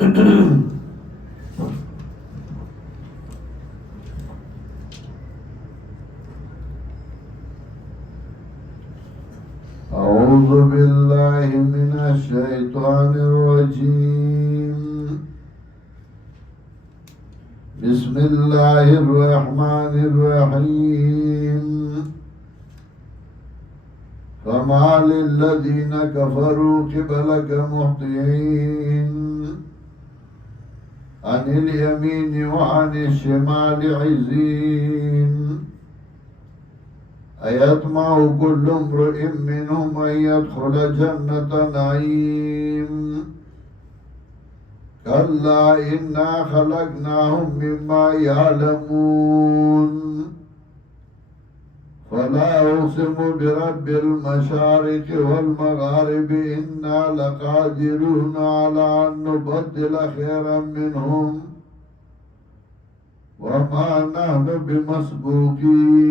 أعوذ بالله من الشيطان الرجيم. بسم الله الرحمن الرحيم. فما للذين كفروا قبلك مهطعين عن اليمين وعن الشمال عزين أيطمع كل امرئ منهم أن يدخل جنة نعيم كلا إنا خلقناهم مما يعلمون فلا أقسم برب المشارق والمغارب إنا لقادرون على أن نبدل خيرا منهم وما نحن بمسبوقين.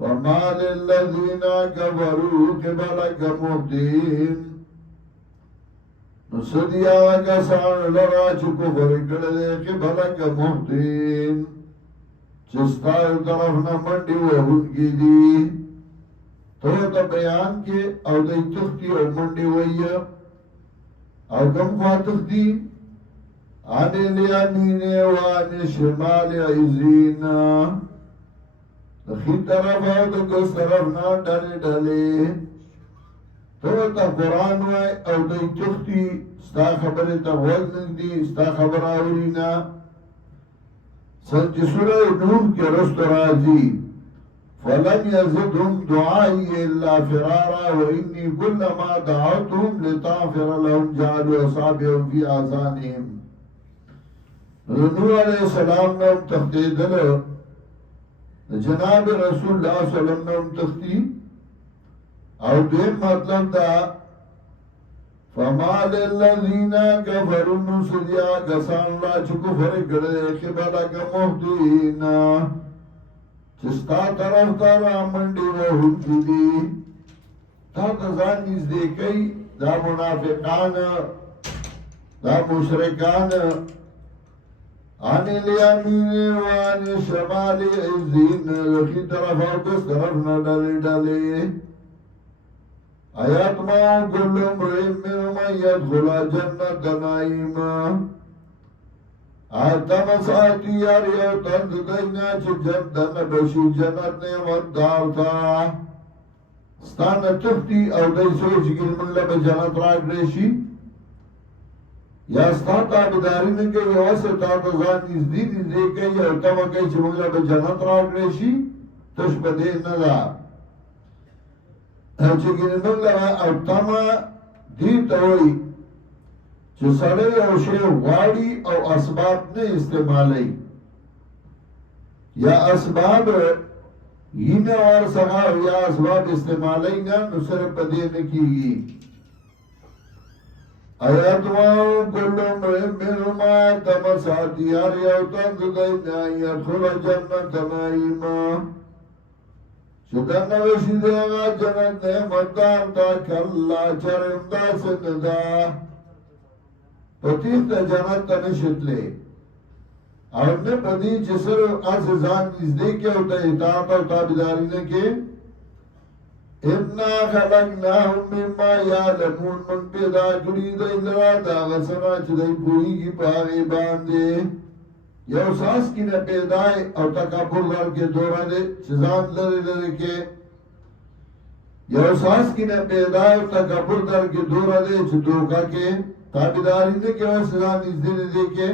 فما للذين كفروا قبلك مهطعين نصدیا کسان لرا چو کفر کړه قبلك مهطعين چستار طرف نه منډي وهونکي دي ته ته بیان کې او د تختی او منډي وایي او کوم فاتخدي ان الیمین و ان شمال عزین خی طرف او دکس طرف نا ڈالی ڈالی تو تا قرآن وائی او دی تختی ستا خبر تا وزن دی ستا خبر آورینا سنچ سورہ نور کے رست رازی فلم یزدهم دعائی الا فرارا و انی کلما دعوتهم لتغفر لهم جعلوا اصابعهم فی آذانهم. نور علیہ السلام نے تخدیدل جناب رسول اللہ صلی اللہ علیہ وسلم تختی او دیم مطلب دا فما للذین کفروا نصدیا کسان لا چکو فرق گڑے قبلک مهطعین چستا طرف تا رامنڈی وہن کی دی تا تزان نزدے کئی دا منافقان دا مشرکان عن الیمین و عن شمال عزین لخی طرف او کس طرف نہ ڈالے ڈالے آیات ما کل امرئ منهم ان يدخل جنت نعیم آتم ساتی یاری او تند دینا چی جنت بشی جنت نعمت دارتا ستان تختی او دی سوچ گل من لب جنت راک ریشی یا ستا تابداری نے کہ یہ واسه تا تزان نزدی کہ یا تما کہ چمغلا به جنت راغلی شي تش بده نه دا چې ګینمغلا او تما دی ته وي چې سړی او شی غواړي او اسباب نه استعمالي یا اسباب ینه اور سغا یا اسباب استعمالي نه نو سره پدې نه کیږي ایتواو کل امرئ منهما تمساتی هر یو تن دینا یدخل جنت نعیما چدن وشی دیگا جنت نعمتدار تا کلا چرم دا سندا پتیخ دا جنت تا نشتلے اور نے پدی جسر از ځان نزدې کې او ته اطاعت او تابعداري نه کې انا خلقناهم مما يعلمون من پیدا کړی دی لرا دا غسنا چې دی پوریږي په هغه باندې یو ساس کې نه پیدا او تکبر ورکې دوره دي چې ځان لري لري کې یو ساس کې نه پیدا او تکبر درکې دوره دي چې دوکا کې تابعداري نه کې او ځان نزدې دي کې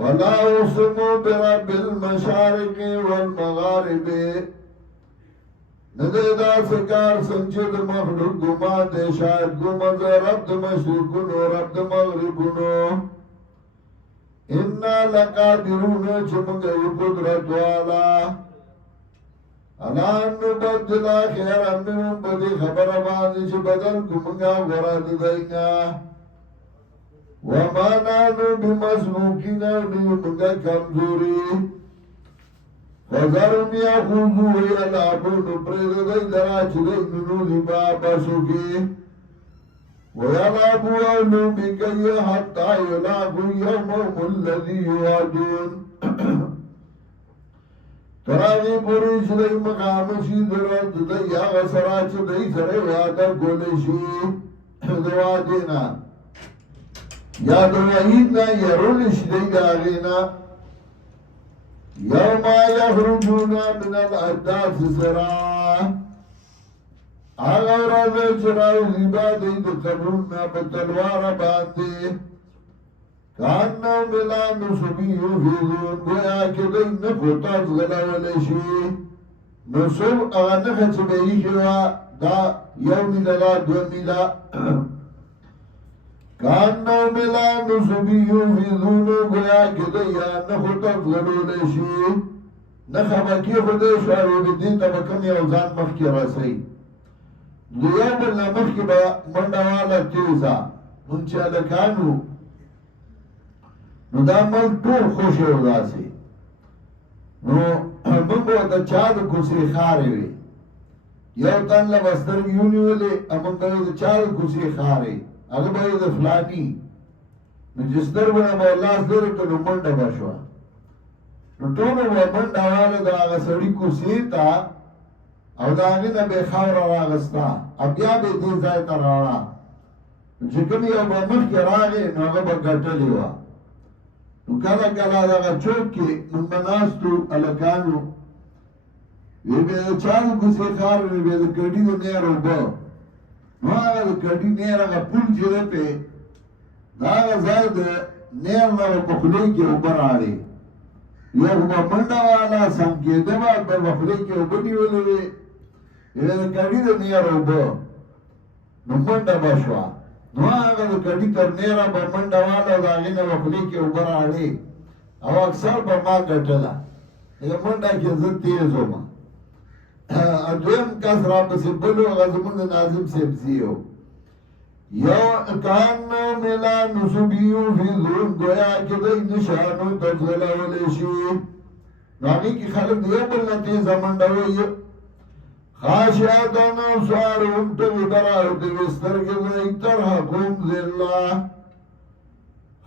فلا اقسم برب المشارق والمغارب ندے دا سکار سنچد مخلوق گمان دے شاید گمان دے رب دا مشرقونو رب دا مغربونو انا لقادرون چمگئی قدرت والا الان نبدلا خیر امنون بدی خبر باندی چھ بدل کمگا ورد دینا وما نانو بمسلوکین نیمگا کمزوری وَذَرُمْ يَخُوذُوا وَيَلْعَبُونَ پرید دی درا چلی منو لبا بسوکی وَيَلْعَبُوا اَوْلُو بِكَيَّ حَتَّى يُلَعْبُوا يَوْمَهُمُ الَّذِي يُوعَدُونَ تراغی پوری چلی مقامشی درد دی آغا سرا چلی سر وعدہ گولشی دوا دینا یا دوائیدنا یا رولش دی داغینا یوم یخرجون من الاجداث سرا آغا رازه چراو زیبا دی دو قبرون پا تلوار باندی کانو ملا نصبیو فیزون گویا که دی نفوتاز غلاولشی نصب آغا نخچ بئی شوا دا یو میلا دو میلا کانو ملا نصبیو فیزونو گویا که دی یا نخوتاز غلولشی نخبکی خودشو آوی دی تبکم یوزان مخی رسی دیا بلنا مخی با مندوالا تیزا منچه لکانو نو دا ملک طول خوش او داسی نو منگو دا چادو کسی خاری وی یو تن لبستر یونی ولی امنگوی دا چادو کسی خاری اگر باید دا فلانی نو جستر بنا با اللہ سدر کنو مند باشوا نو طولو با مندوالا دا آغا سڑی کسی تا او دا آگه دا بے خور راغستا اب یا بے دیزای تا رانا چکمی او با مخ کی راغی نو آگه با گٹلی وا نو کلا کلا دا چوک کی نمبناستو الکانو وی بے دا چالو کسی خار وی بے دا کڑی دا نیرو با نو آگه دا کڑی نیر آگه پول جده پی دا آگه زاید نیر نو بخلی کی اوبر آری یو با منڈوالا سمکی دباد با بخلی کی اوبری ولی یہ کڑی دا نیرو با نو منڈا باشوا نو آگا دا کڑی تر نیرا با منڈا والا دا آگین وخلی کی اوبر آلی او اکثر با ما گٹلا یہ منڈا کی زد تیزو ما دویم کس را پسی بلو غزمون نازم سبزیو یو کانو ملا نصبیو فی ظلم گویا که دی نشانو تجغلا ولیشی نو آگی کی خلق دیو بلنا تیزا منڈا وی خاشعتن ابصارهم تغبرات وسترگز ترهقهم ذلہ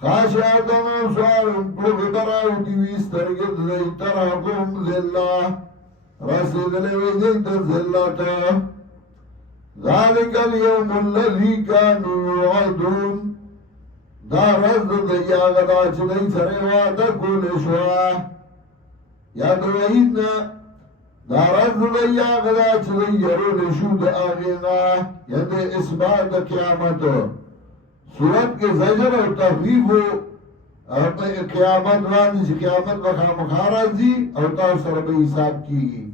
خاشعتن ابصارهم تغبرات وسترگز ترهقهم ذلہ رسید لویدیت ذلتا ذالک اليوم الذي كانوا يوعدون دا رزد دیاغدا چلی سرواتا کولشوا یا دوئیدنا دارد دیا غدا چلی یرو نشود آغینا یعنی اثبات قیامت صورت کے زجر و تخفیف و قیامت وانی سے قیامت بخا مخارا زی اور تاو سر بے حساب کی